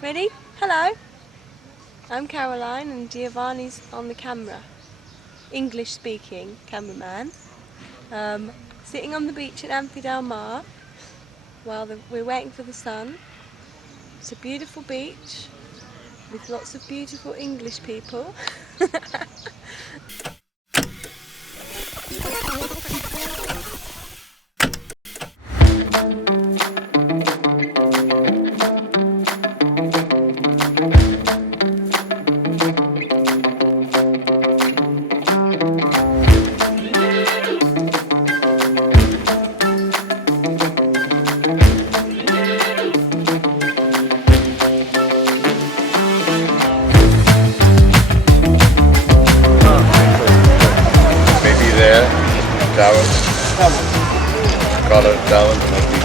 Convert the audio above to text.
Ready? Hello. I'm Caroline and Giovanni's on the camera. English speaking cameraman. Sitting on the beach at Amphi Mar while we're waiting for the sun. It's a beautiful beach with lots of beautiful English people. Maybe there, tower. Color tower.